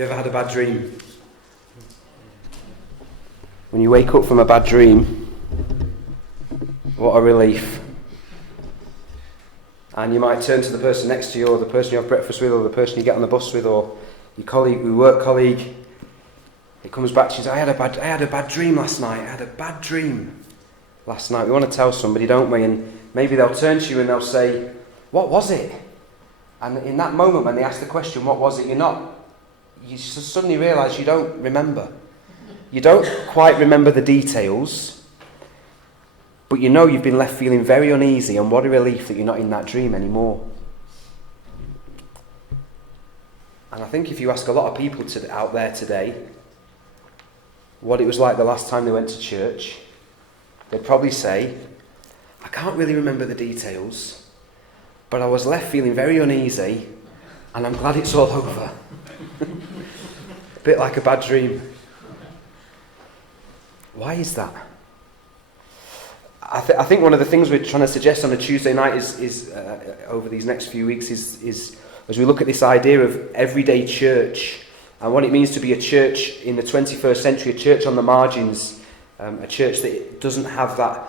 You ever had a bad dream? When you wake up from a bad dream, what a relief. And you might turn to the person next to you, or the person you have breakfast with, or the person you get on the bus with, or your colleague, your work colleague. It comes back to you and says, I had a bad dream last night. I had a bad dream last night. We want to tell somebody, don't we? And maybe they'll turn to you and they'll say, what was it? And in that moment when they ask the question, what was it? You suddenly realise you don't remember. You don't quite remember the details, but you know you've been left feeling very uneasy, and what a relief that you're not in that dream anymore. And I think if you ask a lot of people out there today what it was like the last time they went to church, they'd probably say, I can't really remember the details, but I was left feeling very uneasy, and I'm glad it's all over. A bit like a bad dream. Why is that? I think one of the things we're trying to suggest on a Tuesday night is over these next few weeks is as we look at this idea of everyday church and what it means to be a church in the 21st century, a church on the margins, a church that doesn't have that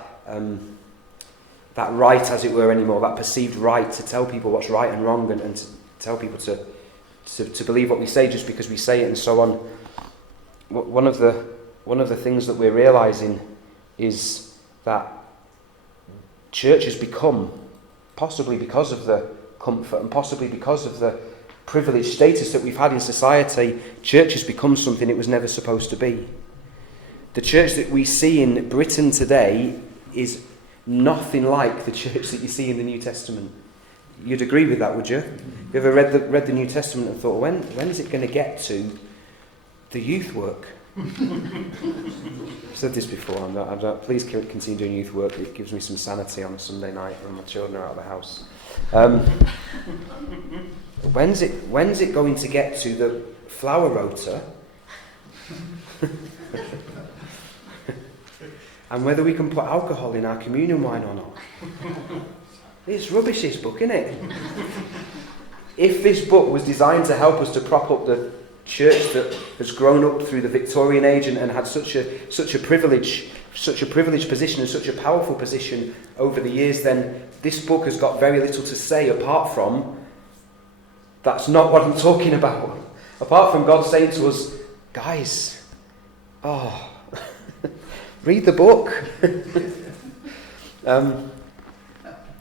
right, as it were, anymore, that perceived right to tell people what's right and wrong, and to tell people to believe what we say just because we say it, and so on. One of the things that we're realising is that church has become, possibly because of the comfort and possibly because of the privileged status that we've had in society, church has become something it was never supposed to be. The church that we see in Britain today is nothing like the church that you see in the New Testament. You'd agree with that, would you? You ever read the New Testament and thought, when is it going to get to the youth work? I've said this before. Please continue doing youth work. It gives me some sanity on a Sunday night when my children are out of the house. When's it going to get to the flower rota? And whether we can put alcohol in our communion wine or not? It's rubbish, this book, isn't it? If this book was designed to help us to prop up the church that has grown up through the Victorian age and had such a privileged position and such a powerful position over the years, then this book has got very little to say apart from, that's not what I'm talking about. Apart from God saying to us, guys, read the book.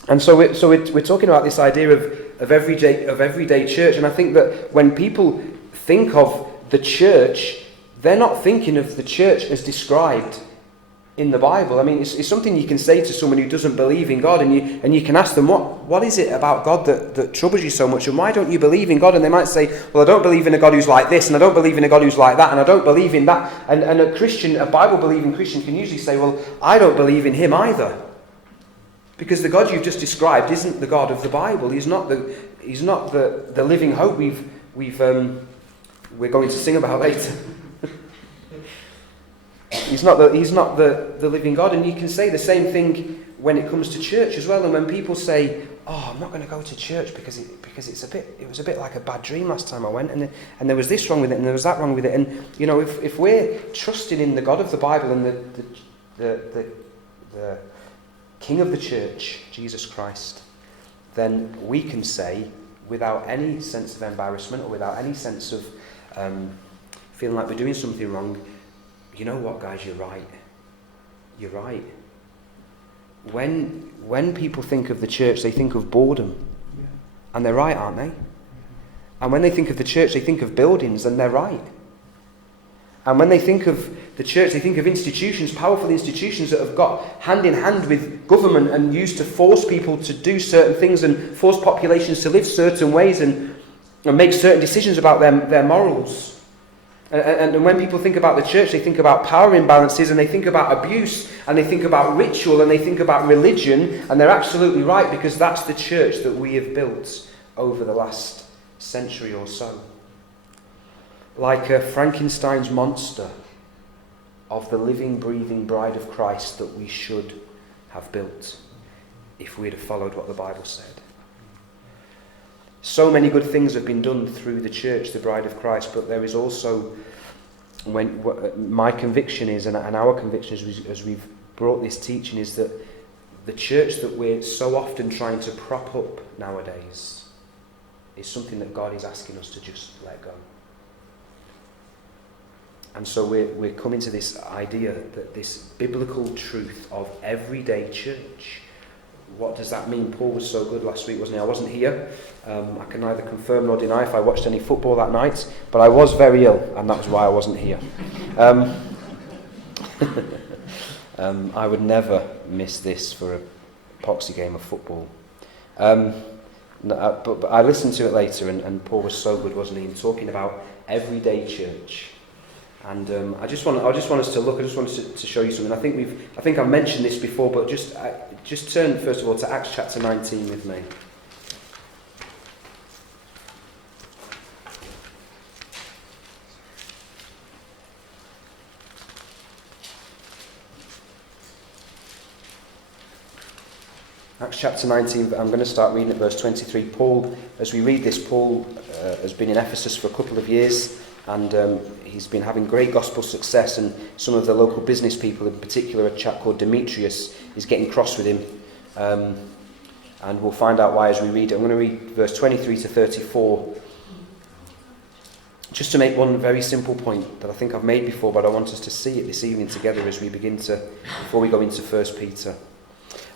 And so we're talking about this idea of everyday church, and I think that when people think of the church, they're not thinking of the church as described in the Bible. I mean, it's something you can say to someone who doesn't believe in God, and you can ask them, what is it about God that troubles you so much, and why don't you believe in God? And they might say, well, I don't believe in a God who's like this, and I don't believe in a God who's like that, and I don't believe in that. And a Bible-believing Christian can usually say, well, I don't believe in him either. Because the God you've just described isn't the God of the Bible. He's not the living hope we're going to sing about later. He's not the living God. And you can say the same thing when it comes to church as well. And when people say, I'm not going to go to church because it was a bit like a bad dream last time I went, and there was this wrong with it, and there was that wrong with it. And you know, if we're trusting in the God of the Bible and the King of the church, Jesus Christ, then we can say, without any sense of embarrassment or without any sense of feeling like we're doing something wrong, you know what, guys, you're right. You're right. When people think of the church, they think of boredom. And they're right, aren't they? And when they think of the church, they think of buildings, and they're right. And when they think of the church, they think of institutions, powerful institutions that have got hand in hand with government and used to force people to do certain things and force populations to live certain ways and make certain decisions about their morals. And when people think about the church, they think about power imbalances, and they think about abuse, and they think about ritual, and they think about religion, and they're absolutely right, because that's the church that we have built over the last century or so. Like a Frankenstein's monster of the living, breathing bride of Christ that we should have built if we'd have followed what the Bible said. So many good things have been done through the church, the bride of Christ, but there is also, my conviction is, and our conviction as we've brought this teaching, is that the church that we're so often trying to prop up nowadays is something that God is asking us to just let go. And so we're coming to this idea that this biblical truth of everyday church, what does that mean? Paul was so good last week, wasn't he? I wasn't here. I can neither confirm nor deny if I watched any football that night, but I was very ill, and that was why I wasn't here. I would never miss this for a poxy game of football. But I listened to it later, and Paul was so good, wasn't he, in talking about everyday church. And I just want us to look. I just wanted to show you something. I think I've mentioned this before, but just turn first of all to Acts chapter 19 with me. Acts chapter 19, I'm going to start reading at verse 23. Paul, as we read this, Paul has been in Ephesus for a couple of years, and he's been having great gospel success, and some of the local business people, in particular a chap called Demetrius, is getting cross with him. And we'll find out why as we read it. I'm going to read verse 23 to 34. Just to make one very simple point that I think I've made before, but I want us to see it this evening together as we before we go into 1 Peter.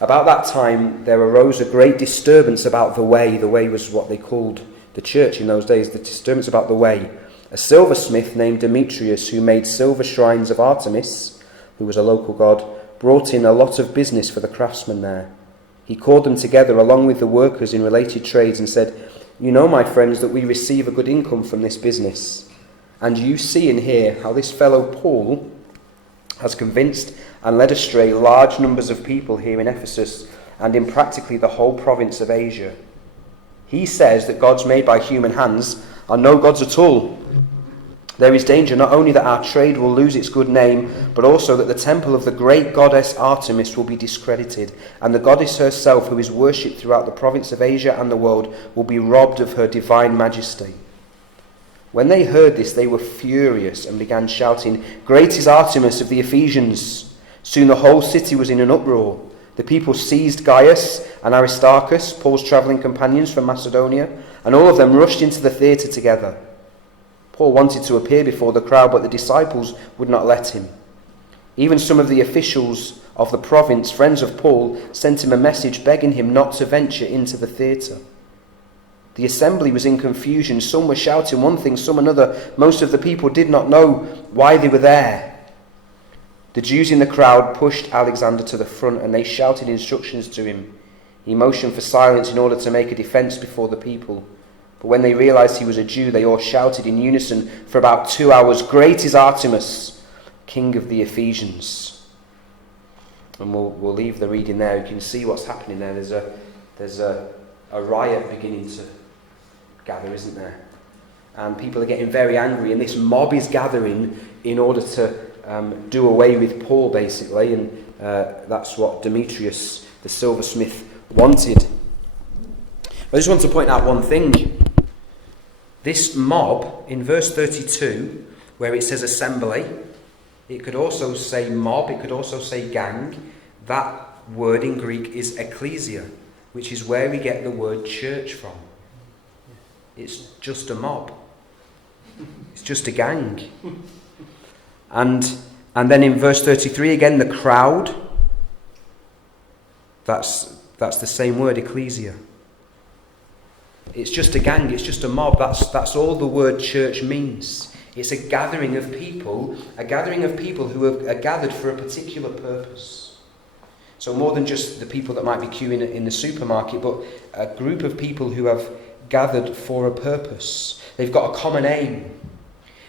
About that time there arose a great disturbance about the way. The way was what they called the church in those days, the disturbance about the way. A silversmith named Demetrius, who made silver shrines of Artemis, who was a local god, brought in a lot of business for the craftsmen there. He called them together along with the workers in related trades and said, "You know, my friends, that we receive a good income from this business. And you see and hear how this fellow Paul has convinced and led astray large numbers of people here in Ephesus and in practically the whole province of Asia. He says that gods made by human hands are no gods at all. There is danger not only that our trade will lose its good name, but also that the temple of the great goddess Artemis will be discredited, and the goddess herself, who is worshipped throughout the province of Asia and the world, will be robbed of her divine majesty." When they heard this, they were furious and began shouting, "Great is Artemis of the Ephesians!" Soon the whole city was in an uproar. The people seized Gaius and Aristarchus, Paul's travelling companions from Macedonia, and all of them rushed into the theatre together. Paul wanted to appear before the crowd, but the disciples would not let him. Even some of the officials of the province, friends of Paul, sent him a message begging him not to venture into the theatre. The assembly was in confusion. Some were shouting one thing, some another. Most of the people did not know why they were there. The Jews in the crowd pushed Alexander to the front, and they shouted instructions to him. He motioned for silence in order to make a defence before the people. But when they realised he was a Jew, they all shouted in unison for about 2 hours, "Great is Artemis, king of the Ephesians." And we'll leave the reading there. You can see what's happening there. There's a riot beginning to gather, isn't there? And people are getting very angry, and this mob is gathering in order to do away with Paul, basically, and that's what Demetrius, the silversmith, wanted. I just want to point out one thing. This mob, in verse 32, where it says assembly, it could also say mob, it could also say gang. That word in Greek is ecclesia, which is where we get the word church from. It's just a mob. It's just a gang. And then in verse 33 again, the crowd. That's the same word, ecclesia. It's just a gang, it's just a mob. That's all the word church means. It's a gathering of people who are gathered for a particular purpose. So more than just the people that might be queuing in the supermarket, but a group of people who have gathered for a purpose. They've got a common aim.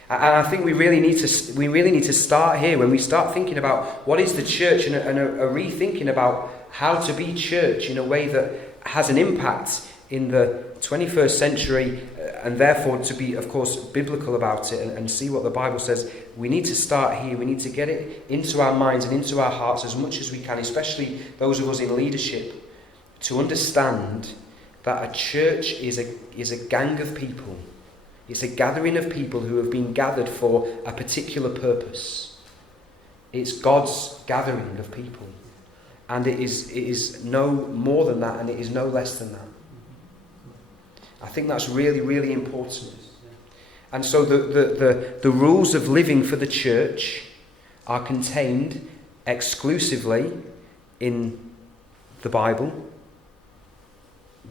And I think we really need to start here when we start thinking about what is the church and a rethinking about how to be church in a way that has an impact in the 21st century, and therefore to be, of course, biblical about it and see what the Bible says. We need to start here. We need to get it into our minds and into our hearts as much as we can, especially those of us in leadership, to understand that a church is a gang of people. It's a gathering of people who have been gathered for a particular purpose. It's God's gathering of people. And it is no more than that, and it is no less than that. I think that's really, really important. And so the rules of living for the church are contained exclusively in the Bible.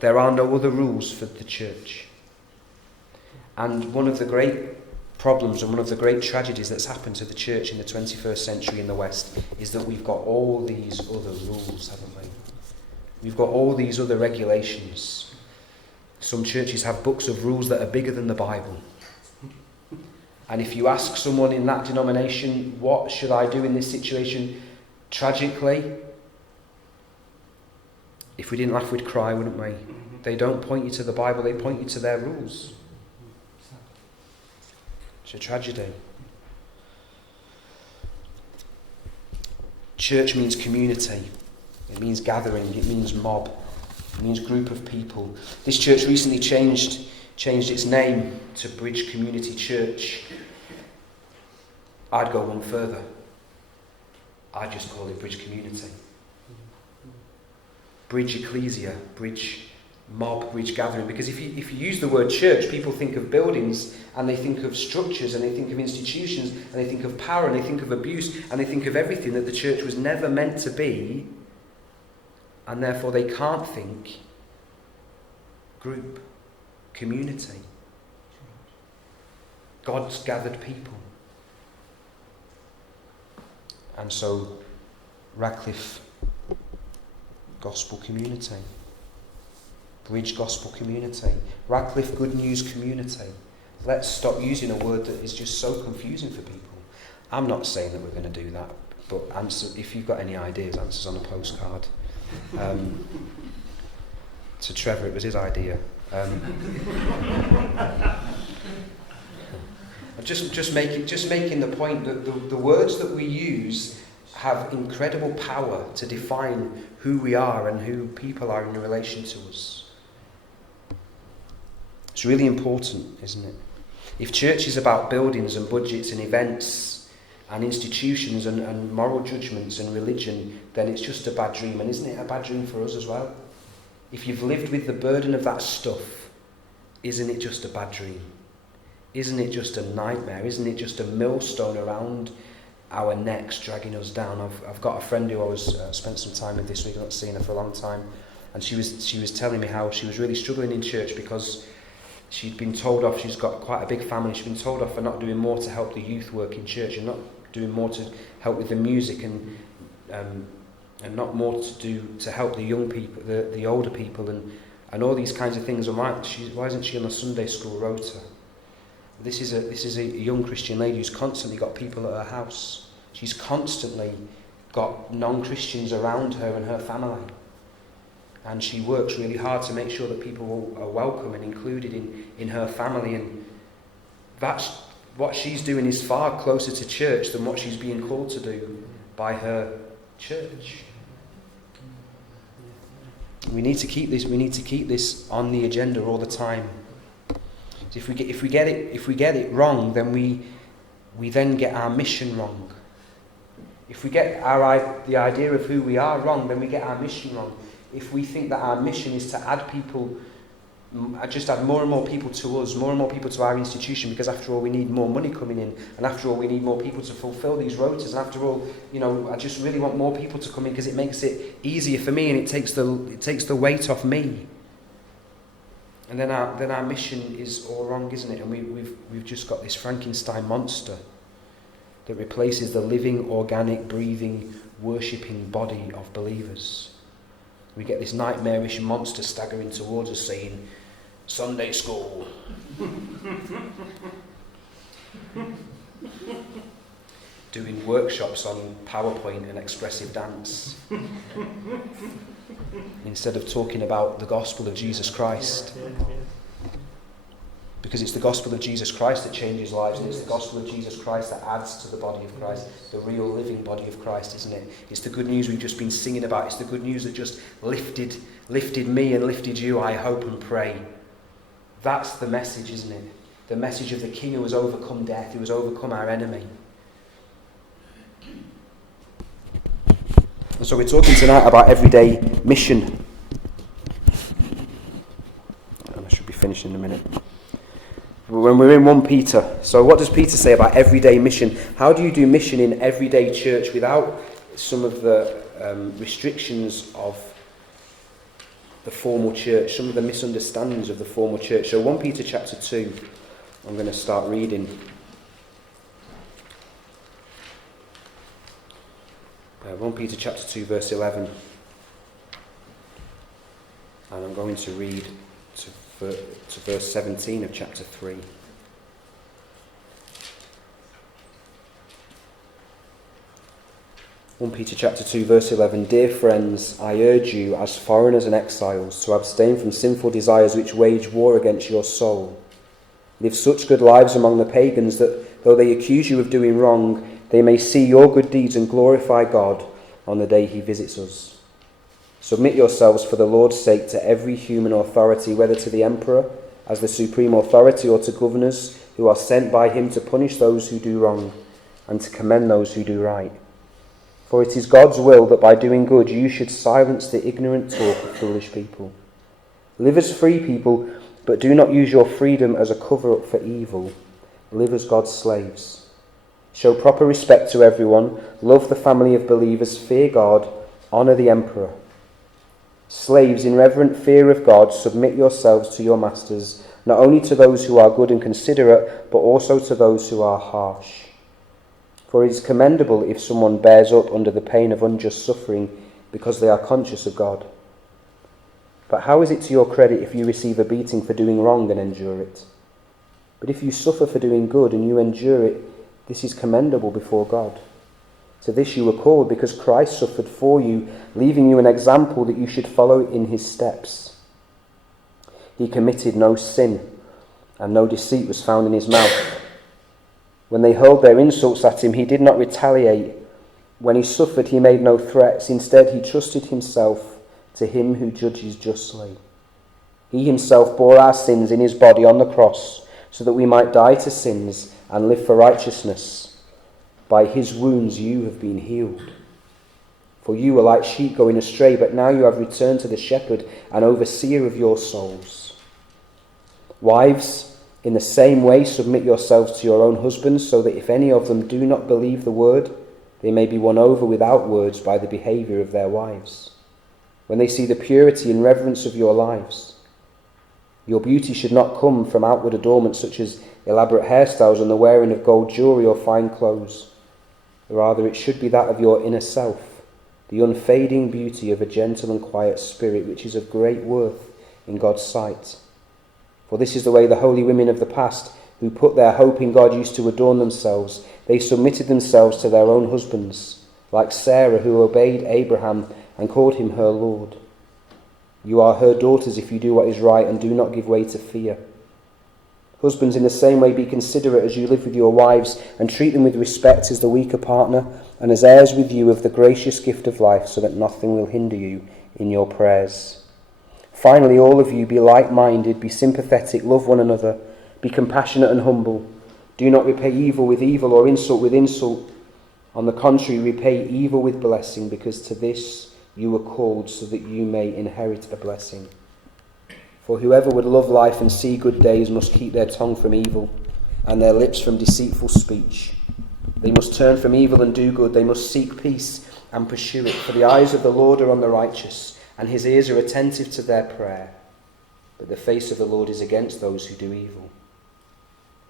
There are no other rules for the church. And one of the great problems and one of the great tragedies that's happened to the church in the 21st century in the West is that we've got all these other rules, haven't we? We've got all these other regulations. Some churches have books of rules that are bigger than the Bible. And if you ask someone in that denomination, what should I do in this situation? Tragically, if we didn't laugh, we'd cry, wouldn't we? They don't point you to the Bible, they point you to their rules. It's a tragedy. Church means community. It means gathering. It means mob. It means group of people. This church recently changed its name to Bridge Community Church. I'd go one further. I'd just call it Bridge Community. Bridge Ecclesia, Bridge Mob, Bridge Gathering. Because if you use the word church, people think of buildings, and they think of structures, and they think of institutions, and they think of power, and they think of abuse, and they think of everything that the church was never meant to be, and therefore they can't think group, community. God's gathered people. And so, Radcliffe Gospel Community. Bridge Gospel Community. Radcliffe Good News Community. Let's stop using a word that is just so confusing for people. I'm not saying that we're going to do that, but if you've got any ideas, answers on a postcard. To Trevor, it was his idea. Just making the point that the words that we use have incredible power to define who we are and who people are in relation to us. It's really important, isn't it? If church is about buildings and budgets and events and institutions and moral judgments and religion, then it's just a bad dream. And isn't it a bad dream for us as well? If you've lived with the burden of that stuff, isn't it just a bad dream? Isn't it just a nightmare? Isn't it just a millstone around our necks dragging us down? I've got a friend who I was spent some time with this week. I've not seen her for a long time, and she was telling me how she was really struggling in church because she'd been told off. She's got quite a big family. She'd been told off for not doing more to help the youth work in church and not doing more to help with the music and not more to do to help the young people, the older people, and all these kinds of things. And why isn't she on the Sunday school rota? This is a young Christian lady who's constantly got people at her house. She's constantly got non-Christians around her and her family. And she works really hard to make sure that people are welcome and included in her family. And that's what she's doing is far closer to church than what she's being called to do by her church. We need to keep this on the agenda all the time. If we get it wrong, then we then get our mission wrong. If we get the idea of who we are wrong, then we get our mission wrong. If we think that our mission is to add more and more people to us, more and more people to our institution, because after all we need more money coming in, and after all we need more people to fulfil these rotas, and after all, I just really want more people to come in because it makes it easier for me and it takes the weight off me. And then our mission is all wrong, isn't it? And we've just got this Frankenstein monster that replaces the living, organic, breathing, worshipping body of believers. We get this nightmarish monster staggering towards us saying, Sunday school. Doing workshops on PowerPoint and expressive dance. Instead of talking about the gospel of Jesus Christ. Because it's the gospel of Jesus Christ that changes lives, and it's the gospel of Jesus Christ that adds to the body of Christ, the real living body of Christ, isn't it? It's the good news we've just been singing about. It's the good news that just lifted me and lifted you, I hope and pray. That's the message, isn't it? The message of the King who has overcome death, who has overcome our enemy. And so we're talking tonight about everyday mission. And I should be finishing in a minute. When we're in 1 Peter, so what does Peter say about everyday mission? How do you do mission in everyday church without some of the restrictions of the formal church, some of the misunderstandings of the formal church? So 1 Peter chapter 2, I'm going to start reading. 1 Peter chapter 2 verse 11. And I'm going to read to verse 17 of chapter 3. Peter chapter 2 verse 11. Dear friends, I urge you as foreigners and exiles to abstain from sinful desires which wage war against your soul. Live such good lives among the pagans that though they accuse you of doing wrong, they may see your good deeds and glorify God on the day he visits us. Submit yourselves for the Lord's sake to every human authority, whether to the emperor as the supreme authority or to governors who are sent by him to punish those who do wrong and to commend those who do right. For it is God's will that by doing good you should silence the ignorant talk of foolish people. Live as free people, but do not use your freedom as a cover-up for evil. Live as God's slaves. Show proper respect to everyone, love the family of believers, fear God, honour the emperor. Slaves, in reverent fear of God, submit yourselves to your masters, not only to those who are good and considerate, but also to those who are harsh. For it is commendable if someone bears up under the pain of unjust suffering because they are conscious of God. But how is it to your credit if you receive a beating for doing wrong and endure it? But if you suffer for doing good and you endure it, this is commendable before God. To this you were called, because Christ suffered for you, leaving you an example that you should follow in his steps. He committed no sin, and no deceit was found in his mouth. When they hurled their insults at him, he did not retaliate. When he suffered, he made no threats. Instead, he trusted himself to him who judges justly. He himself bore our sins in his body on the cross, so that we might die to sins and live for righteousness. By his wounds you have been healed. For you were like sheep going astray, but now you have returned to the shepherd and overseer of your souls. Wives, in the same way submit yourselves to your own husbands, so that if any of them do not believe the word, they may be won over without words by the behaviour of their wives, when they see the purity and reverence of your lives. Your beauty should not come from outward adornments such as elaborate hairstyles and the wearing of gold jewellery or fine clothes. Rather, it should be that of your inner self, the unfading beauty of a gentle and quiet spirit, which is of great worth in God's sight. For this is the way the holy women of the past, who put their hope in God, used to adorn themselves. They submitted themselves to their own husbands, like Sarah, who obeyed Abraham and called him her Lord. You are her daughters if you do what is right and do not give way to fear. Husbands, in the same way, be considerate as you live with your wives, and treat them with respect as the weaker partner, and as heirs with you of the gracious gift of life, so that nothing will hinder you in your prayers. Finally, all of you, be like-minded, be sympathetic, love one another, be compassionate and humble. Do not repay evil with evil or insult with insult. On the contrary, repay evil with blessing, because to this you were called, so that you may inherit a blessing. For whoever would love life and see good days must keep their tongue from evil and their lips from deceitful speech. They must turn from evil and do good. They must seek peace and pursue it. For the eyes of the Lord are on the righteous, and his ears are attentive to their prayer. But the face of the Lord is against those who do evil.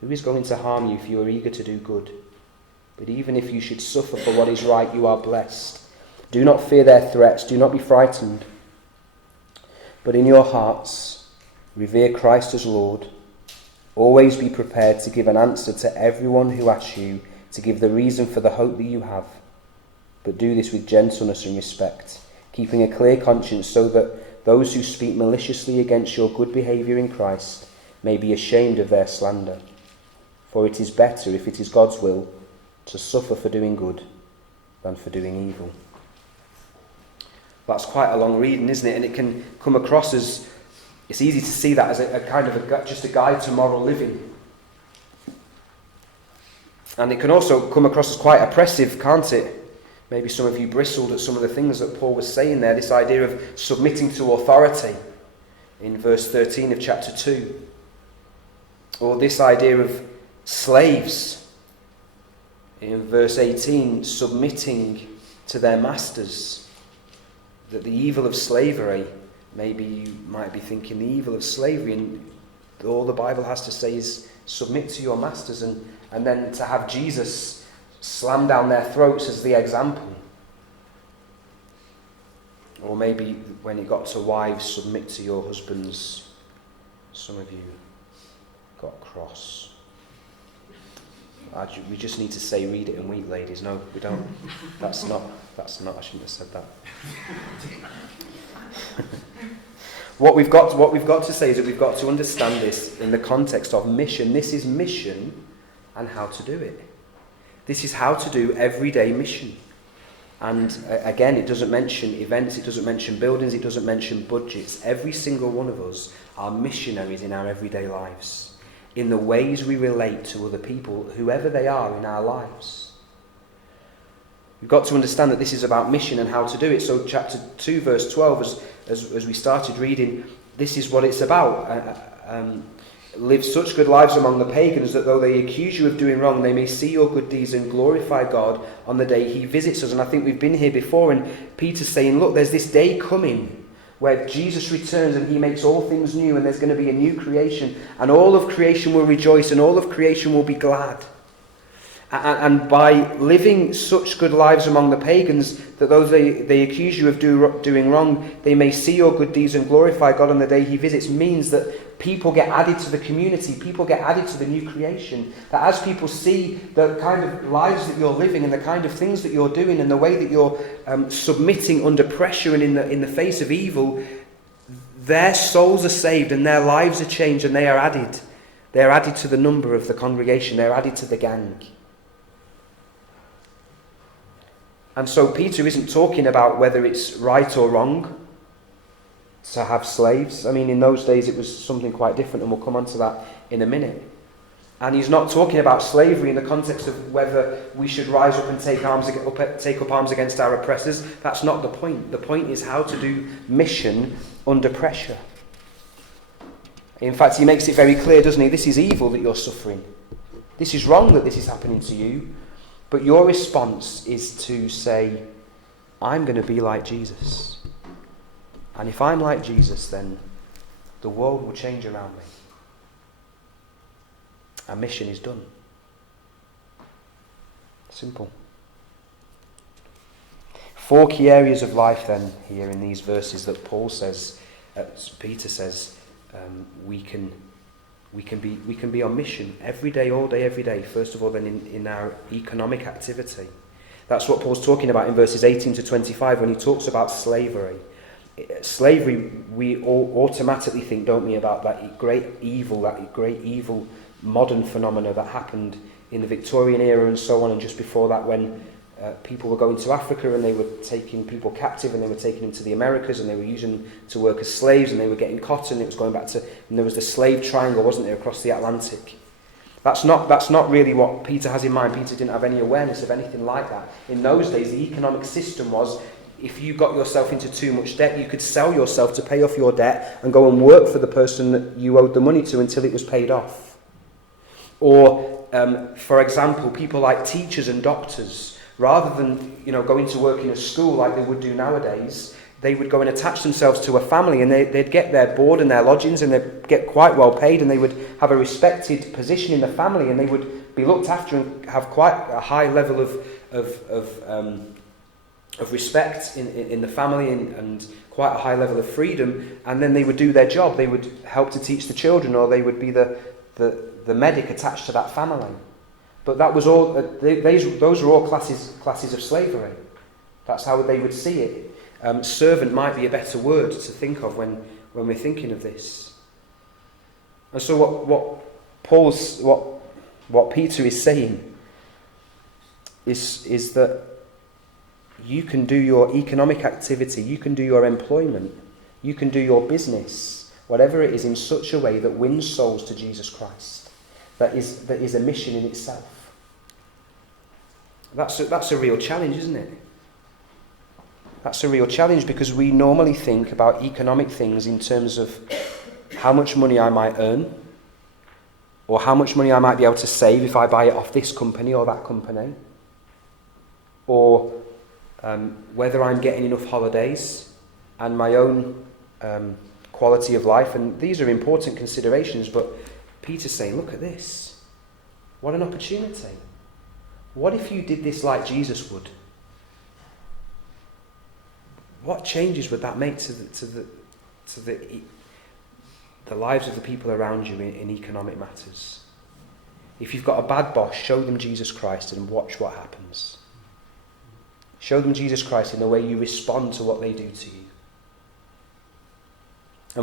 Who is going to harm you if you are eager to do good? But even if you should suffer for what is right, you are blessed. Do not fear their threats. Do not be frightened. But in your hearts, revere Christ as Lord. Always be prepared to give an answer to everyone who asks you to give the reason for the hope that you have. But do this with gentleness and respect, keeping a clear conscience, so that those who speak maliciously against your good behaviour in Christ may be ashamed of their slander. For it is better, if it is God's will, to suffer for doing good than for doing evil. That's quite a long reading, isn't it? And it can come across as, it's easy to see that as a kind of just a guide to moral living. And it can also come across as quite oppressive, can't it? Maybe some of you bristled at some of the things that Paul was saying there, this idea of submitting to authority in verse 13 of chapter 2. Or this idea of slaves in verse 18, submitting to their masters. That the evil of slavery, maybe you might be thinking the evil of slavery, and all the Bible has to say is submit to your masters, and then to have Jesus slam down their throats as the example. Or maybe when it got to wives, submit to your husbands. Some of you got cross. We just need to say read it and weep, ladies. No, we don't. That's not, I shouldn't have said that. What we've got to say is that we've got to understand this in the context of mission. This is mission and how to do it. This is how to do everyday mission. And again, it doesn't mention events, it doesn't mention buildings, it doesn't mention budgets. Every single one of us are missionaries in our everyday lives, in the ways we relate to other people, whoever they are in our lives. We've got to understand that this is about mission and how to do it. So chapter 2, verse 12, as we started reading, this is what it's about. Live such good lives among the pagans that though they accuse you of doing wrong, they may see your good deeds and glorify God on the day he visits us. And I think we've been here before, and Peter's saying, look, there's this day coming where Jesus returns and he makes all things new, and there's going to be a new creation, and all of creation will rejoice and all of creation will be glad. And by living such good lives among the pagans, that though they accuse you of doing wrong, they may see your good deeds and glorify God on the day he visits, means that people get added to the community, people get added to the new creation. That as people see the kind of lives that you're living and the kind of things that you're doing and the way that you're submitting under pressure and in the face of evil, their souls are saved and their lives are changed, and they are added. They are added to the number of the congregation. They're added to the gang. And so Peter isn't talking about whether it's right or wrong to have slaves. I mean, in those days it was something quite different, and we'll come on to that in a minute. And he's not talking about slavery in the context of whether we should rise up and take up arms against our oppressors. That's not the point. The point is how to do mission under pressure. In fact, he makes it very clear, doesn't he? This is evil that you're suffering. This is wrong that this is happening to you. But your response is to say, I'm going to be like Jesus. And if I'm like Jesus, then the world will change around me. Our mission is done. Simple. 4 key areas of life then here in these verses that Paul says, Peter says, we can be on mission every day, all day, every day. First of all, then in our economic activity. That's what Paul's talking about in verses 18 to 25 when he talks about slavery. Slavery, we all automatically think, don't we, about that great evil modern phenomena that happened in the Victorian era and so on, and just before that when people were going to Africa and they were taking people captive and they were taking them to the Americas and they were using them to work as slaves and they were getting cotton. It was going back to, and there was the slave triangle, wasn't there, across the Atlantic. That's not really what Peter has in mind. Peter didn't have any awareness of anything like that. In those days, the economic system was, if you got yourself into too much debt, you could sell yourself to pay off your debt and go and work for the person that you owed the money to until it was paid off. Or, for example, people like teachers and doctors, rather than going to work in a school like they would do nowadays, they would go and attach themselves to a family, and they'd get their board and their lodgings, and they'd get quite well paid, and they would have a respected position in the family, and they would be looked after and have quite a high level of respect in the family and quite a high level of freedom. And then they would do their job. They would help to teach the children, or they would be the medic attached to that family. But that was all. Those were all classes of slavery. That's how they would see it. Servant might be a better word to think of when we're thinking of this. And so what Peter is saying is that you can do your economic activity, you can do your employment, you can do your business, whatever it is, in such a way that wins souls to Jesus Christ. That is a mission in itself. That's a real challenge, isn't it? That's a real challenge, because we normally think about economic things in terms of how much money I might earn, or how much money I might be able to save if I buy it off this company or that company, or whether I'm getting enough holidays and my own quality of life. And these are important considerations, but Peter's saying, look at this. What an opportunity. What if you did this like Jesus would? What changes would that make to the lives of the people around you in economic matters? If you've got a bad boss, show them Jesus Christ and watch what happens. Show them Jesus Christ in the way you respond to what they do to you.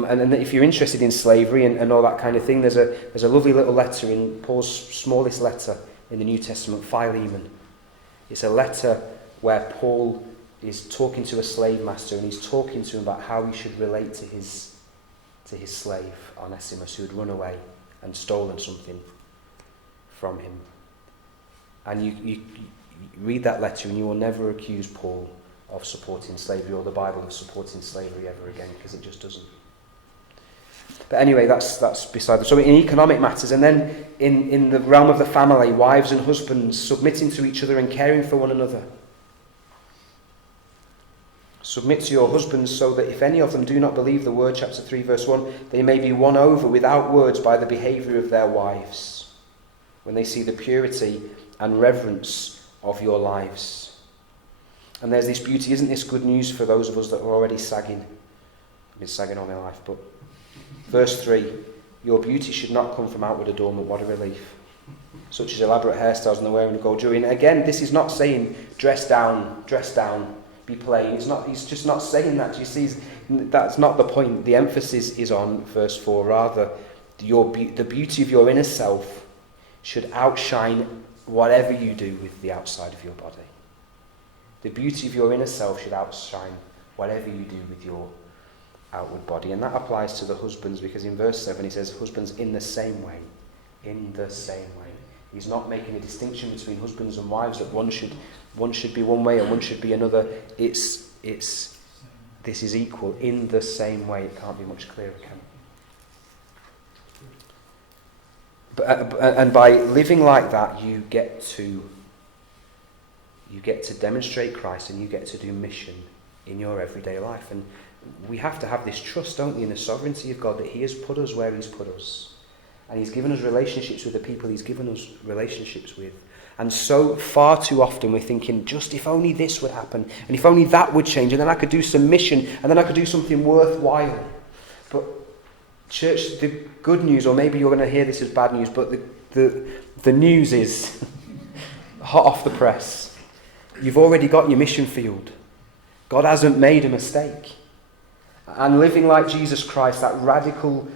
And if you're interested in slavery and all that kind of thing, there's a lovely little letter in Paul's smallest letter in the New Testament, Philemon. It's a letter where Paul is talking to a slave master, and he's talking to him about how he should relate to his slave, Onesimus, who had run away and stolen something from him. And you read that letter and you will never accuse Paul of supporting slavery, or the Bible of supporting slavery ever again, because it just doesn't. But anyway, that's beside the... So in economic matters, and then in the realm of the family, wives and husbands submitting to each other and caring for one another. Submit to your husbands, so that if any of them do not believe the word, chapter 3, verse 1, they may be won over without words by the behaviour of their wives, when they see the purity and reverence of your lives. And there's this beauty. Isn't this good news for those of us that are already sagging? I've been sagging all my life, but verse 3, your beauty should not come from outward adornment. What a relief. Such as elaborate hairstyles and the wearing of gold jewelry. And again, this is not saying dress down, be plain. He's just not saying that. You see, that's not the point. The emphasis is on verse 4. Rather, the beauty of your inner self should outshine whatever you do with the outside of your body. The beauty of your inner self should outshine whatever you do with your outward body. And that applies to the husbands, because in verse 7 he says, husbands in the same way. In the same way. He's not making a distinction between husbands and wives, that one should be one way and one should be another. This is equal, in the same way. It can't be much clearer, can it? And by living like that, you get to demonstrate Christ, and you get to do mission in your everyday life. And we have to have this trust, don't we, in the sovereignty of God, that he has put us where he's put us. And he's given us relationships with the people he's given us relationships with. And so far too often we're thinking, just if only this would happen, and if only that would change, and then I could do some mission, and then I could do something worthwhile. But church, the good news, or maybe you're going to hear this as bad news, but the news is hot off the press. You've already got your mission field. God hasn't made a mistake. And living like Jesus Christ, that radical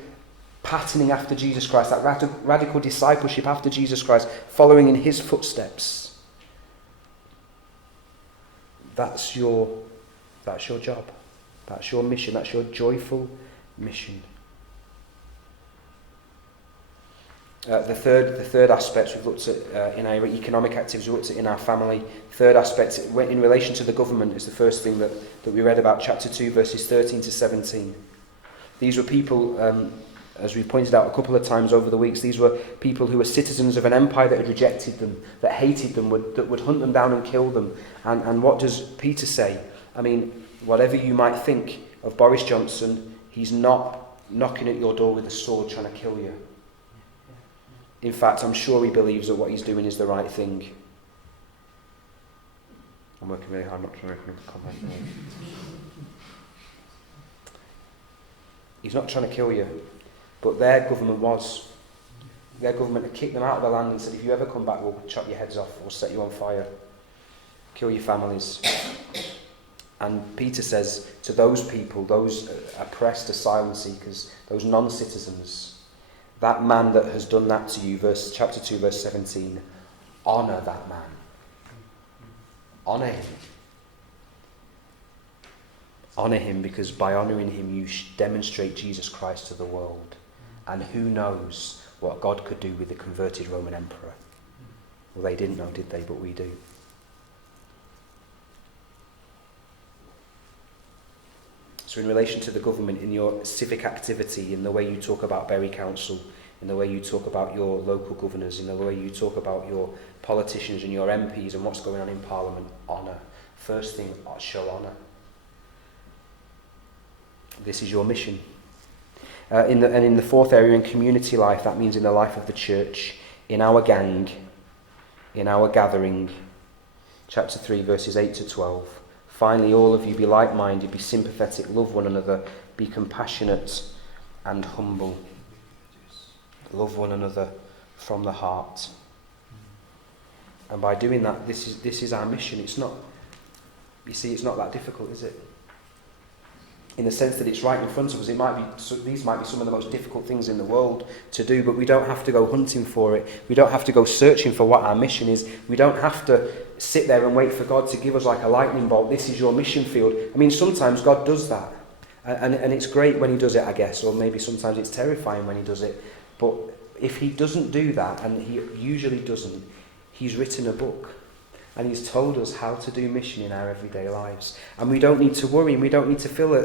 patterning after Jesus Christ, that radical discipleship after Jesus Christ, following in his footsteps, that's your job. That's your mission. That's your joyful mission. The third aspect we've looked at in our economic activities, we looked at in our family. Third aspect, in relation to the government, is the first thing that we read about, chapter 2, verses 13 to 17. These were people, as we've pointed out a couple of times over the weeks, these were people who were citizens of an empire that had rejected them, that hated them, that would hunt them down and kill them. And what does Peter say? I mean, whatever you might think of Boris Johnson, he's not knocking at your door with a sword trying to kill you. In fact, I'm sure he believes that what he's doing is the right thing. I'm working really hard not to make a comment. He's not trying to kill you, but their government was. Their government had kicked them out of the land and said, if you ever come back, we'll chop your heads off, we'll set you on fire, kill your families. And Peter says to those people, those oppressed asylum seekers, those non-citizens, That man that has done that to you, chapter 2, verse 17, honour that man. Honour him. Honour him, because by honouring him you demonstrate Jesus Christ to the world. And who knows what God could do with the converted Roman emperor. Well, they didn't know, did they? But we do. So in relation to the government, in your civic activity, in the way you talk about Bury Council, in the way you talk about your local governors, in the way you talk about your politicians and your MPs and what's going on in Parliament, honour. First thing, show honour. This is your mission. In the fourth area, in community life, that means in the life of the church, in our gang, in our gathering. Chapter 3, verses 8 to 12. Finally, all of you be like-minded, be sympathetic, love one another, be compassionate and humble. Love one another from the heart. And by doing that, this is our mission. It's not that difficult, is it? In the sense that it's right in front of us. These might be some of the most difficult things in the world to do, but we don't have to go hunting for it. We don't have to go searching for what our mission is. We don't have to sit there and wait for God to give us like a lightning bolt. This is your mission field. I mean, sometimes God does that. And it's great when he does it, I guess, or maybe sometimes it's terrifying when he does it. But if he doesn't do that, and he usually doesn't, he's written a book. And he's told us how to do mission in our everyday lives. And we don't need to worry, and we don't need to feel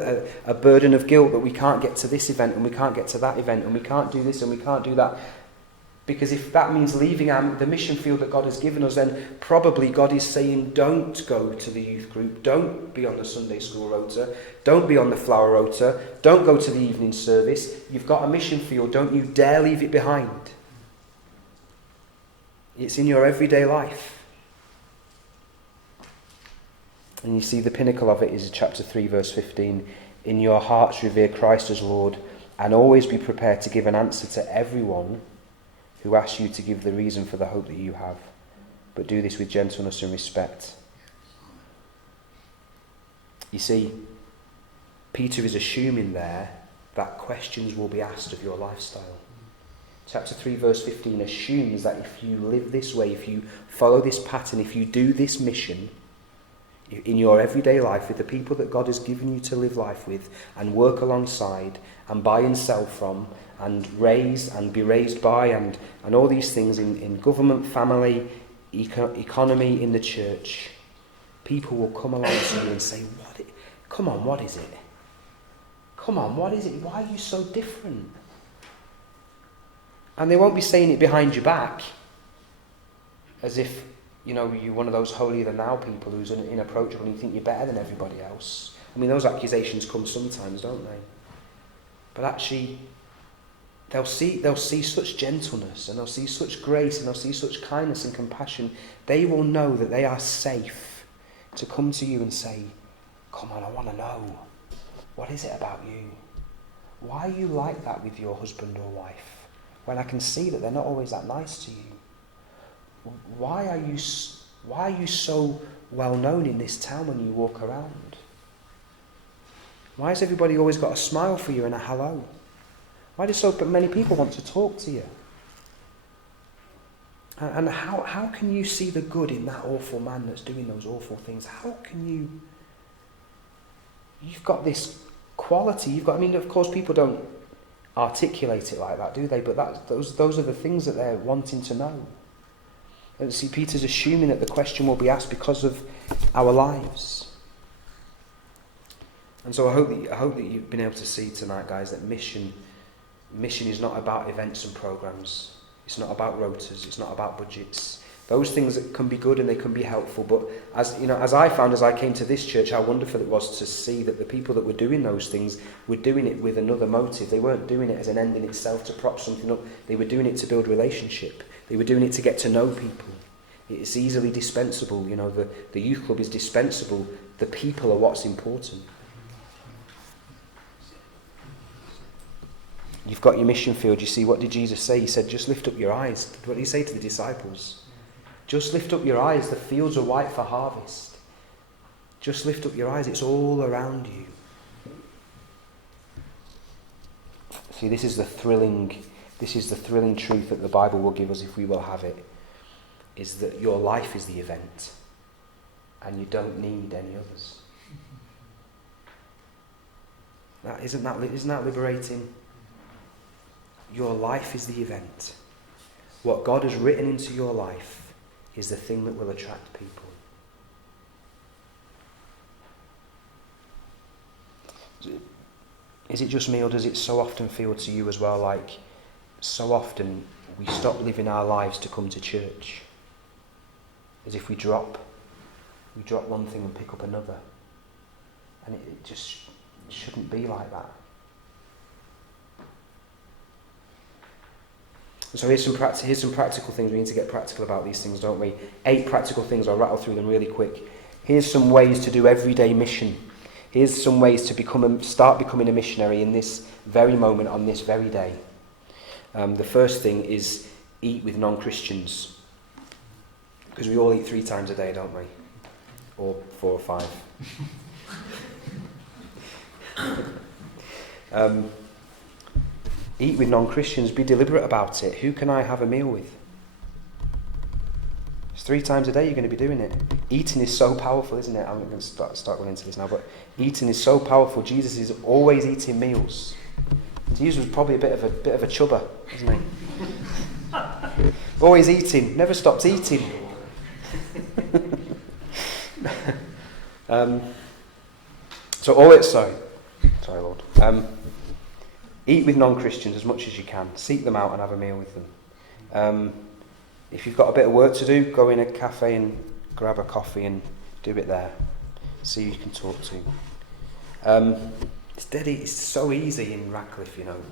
a burden of guilt that we can't get to this event, and we can't get to that event, and we can't do this, and we can't do that. Because if that means leaving the mission field that God has given us, then probably God is saying, don't go to the youth group, don't be on the Sunday school rota, don't be on the flower rota, don't go to the evening service. You've got a mission field, don't you dare leave it behind. It's in your everyday life. And you see the pinnacle of it is chapter 3, verse 15. In your hearts revere Christ as Lord, and always be prepared to give an answer to everyone who asks you to give the reason for the hope that you have. But do this with gentleness and respect. You see, Peter is assuming there that questions will be asked of your lifestyle. Chapter 3, verse 15 assumes that if you live this way, if you follow this pattern, if you do this mission in your everyday life with the people that God has given you to live life with and work alongside and buy and sell from and raise and be raised by and all these things in government, family, economy, in the church, people will come along to you and say, come on, what is it? Come on, what is it? Why are you so different? And they won't be saying it behind your back as if, you're one of those holier-than-thou people who's inapproachable and you think you're better than everybody else. I mean, those accusations come sometimes, don't they? But actually, they'll see such gentleness, and they'll see such grace, and they'll see such kindness and compassion. They will know that they are safe to come to you and say, come on, I want to know. What is it about you? Why are you like that with your husband or wife? When I can see that they're not always that nice to you. Why are you so well known in this town when you walk around? Why has everybody always got a smile for you and a hello? Why do so many people want to talk to you? And how can you see the good in that awful man that's doing those awful things? How can you... You've got this quality. Of course, people don't articulate it like that, do they? But those are the things that they're wanting to know. And see, Peter's assuming that the question will be asked because of our lives. And so I hope that you've been able to see tonight, guys, that mission is not about events and programs. It's not about rotas. It's not about budgets. Those things can be good and they can be helpful. But as I found as I came to this church, how wonderful it was to see that the people that were doing those things were doing it with another motive. They weren't doing it as an end in itself to prop something up. They were doing it to build relationship. They were doing it to get to know people. It's easily dispensable. The youth club is dispensable. The people are what's important. You've got your mission field. You see, what did Jesus say? He said, just lift up your eyes. What did he say to the disciples? Just lift up your eyes. The fields are white for harvest. Just lift up your eyes. It's all around you. See, this is the thrilling This is the thrilling truth that the Bible will give us if we will have it, is that your life is the event and you don't need any others. Isn't that liberating? Your life is the event. What God has written into your life is the thing that will attract people. Is it just me, or does it so often feel to you as well like so often we stop living our lives to come to church? As if we drop one thing and pick up another. And it just shouldn't be like that. So here's some practical things. We need to get practical about these things, don't we? 8 practical things. I'll rattle through them really quick. Here's some ways to do everyday mission. Here's some ways to start becoming a missionary in this very moment, on this very day. The first thing is eat with non-Christians. Because we all eat 3 times a day, don't we? Or 4 or 5. Eat with non-Christians. Be deliberate about it. Who can I have a meal with? It's 3 times a day you're going to be doing it. Eating is so powerful, isn't it? I'm going to start going into this now, but eating is so powerful. Jesus is always eating meals. Jesus was probably a bit of a chubber, isn't he? Always eating, never stopped eating. Sorry, Lord. Eat with non-Christians as much as you can. Seek them out and have a meal with them. If you've got a bit of work to do, go in a cafe and grab a coffee and do it there. See who you can talk to. It's so easy in Ratcliffe, you know.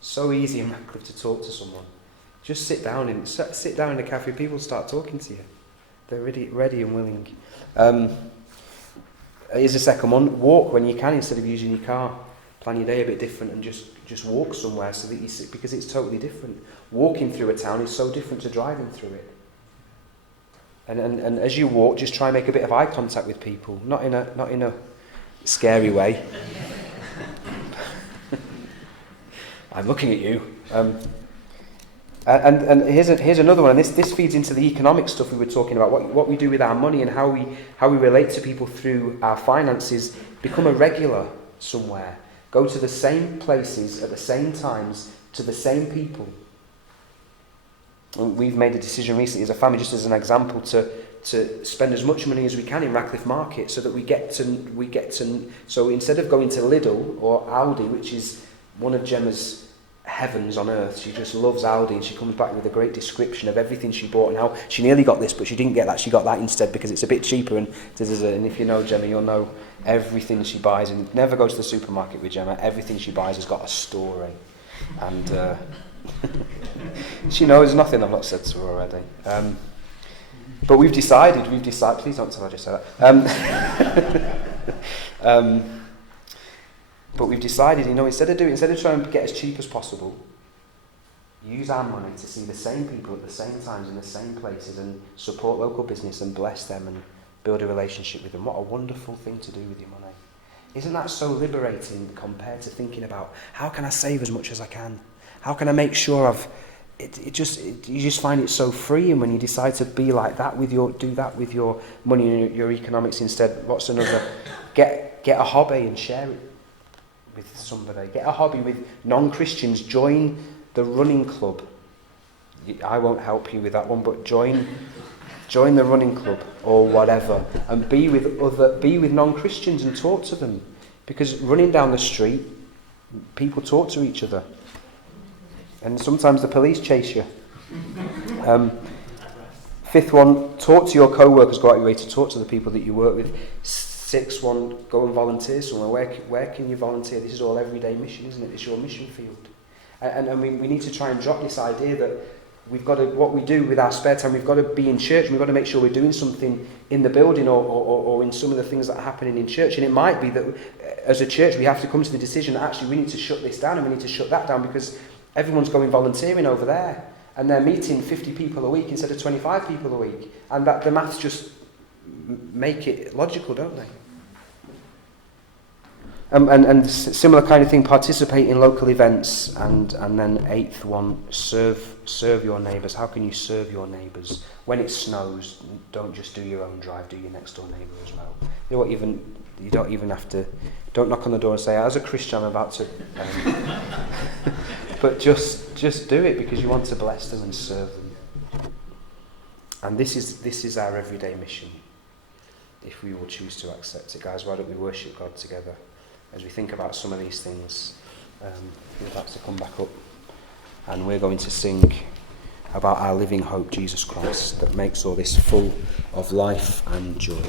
So easy in Ratcliffe to talk to someone. Just sit down in a cafe. People start talking to you. They're ready and willing. Here's a second one. Walk when you can instead of using your car. Plan your day a bit different and just walk somewhere so that you sit, because it's totally different. Walking through a town is so different to driving through it. And as you walk, just try and make a bit of eye contact with people, not in a scary way. I'm looking at you. And here's another one, and this feeds into the economic stuff we were talking about, what we do with our money and how we relate to people through our finances. Become a regular somewhere. Go to the same places at the same times to the same people. And we've made a decision recently as a family, just as an example, to spend as much money as we can in Ratcliffe Market, so that we get to. So instead of going to Lidl or Aldi, which is one of Gemma's heavens on earth, she just loves Aldi, and she comes back with a great description of everything she bought and how she nearly got this, but she didn't get that. She got that instead because it's a bit cheaper. And if you know Gemma, you'll know everything she buys. And never go to the supermarket with Gemma. Everything she buys has got a story, and she knows nothing I've not said to her already. But we've decided. Please don't tell her I just said that. But we've decided, instead of trying to get as cheap as possible, use our money to see the same people at the same times in the same places and support local business and bless them and build a relationship with them. What a wonderful thing to do with your money. Isn't that so liberating compared to thinking about how can I save as much as I can? How can I make sure you just find it so freeing when you decide to be like that do that with your money and your economics instead. What's another? Get a hobby and share it with somebody. Get a hobby with non-Christians. Join the running club. I won't help you with that one, but join the running club or whatever, and be with non-Christians and talk to them, because running down the street, people talk to each other, and sometimes the police chase you. 5th one, talk to your co-workers. Go out your way to talk to the people that you work with. 6th one, go and volunteer somewhere. Where can you volunteer? This is all everyday mission, isn't it? It's your mission field. And we need to try and drop this idea that we've got to, what we do with our spare time, we've got to be in church, and we've got to make sure we're doing something in the building or in some of the things that are happening in church. And it might be that as a church we have to come to the decision that actually we need to shut this down and we need to shut that down because everyone's going volunteering over there and they're meeting 50 people a week instead of 25 people a week. And that the maths just make it logical, don't they? And similar kind of thing, participate in local events, and then 8th one, serve your neighbours. How can you serve your neighbours? When it snows, don't just do your own drive, do your next door neighbour as well. You don't even have to, don't knock on the door and say, as a Christian I'm about to, but just do it because you want to bless them and serve them. And this is our everyday mission, if we will choose to accept it. Guys, why don't we worship God together as we think about some of these things. He's about to come back up, and we're going to sing about our living hope, Jesus Christ, that makes all this full of life and joy.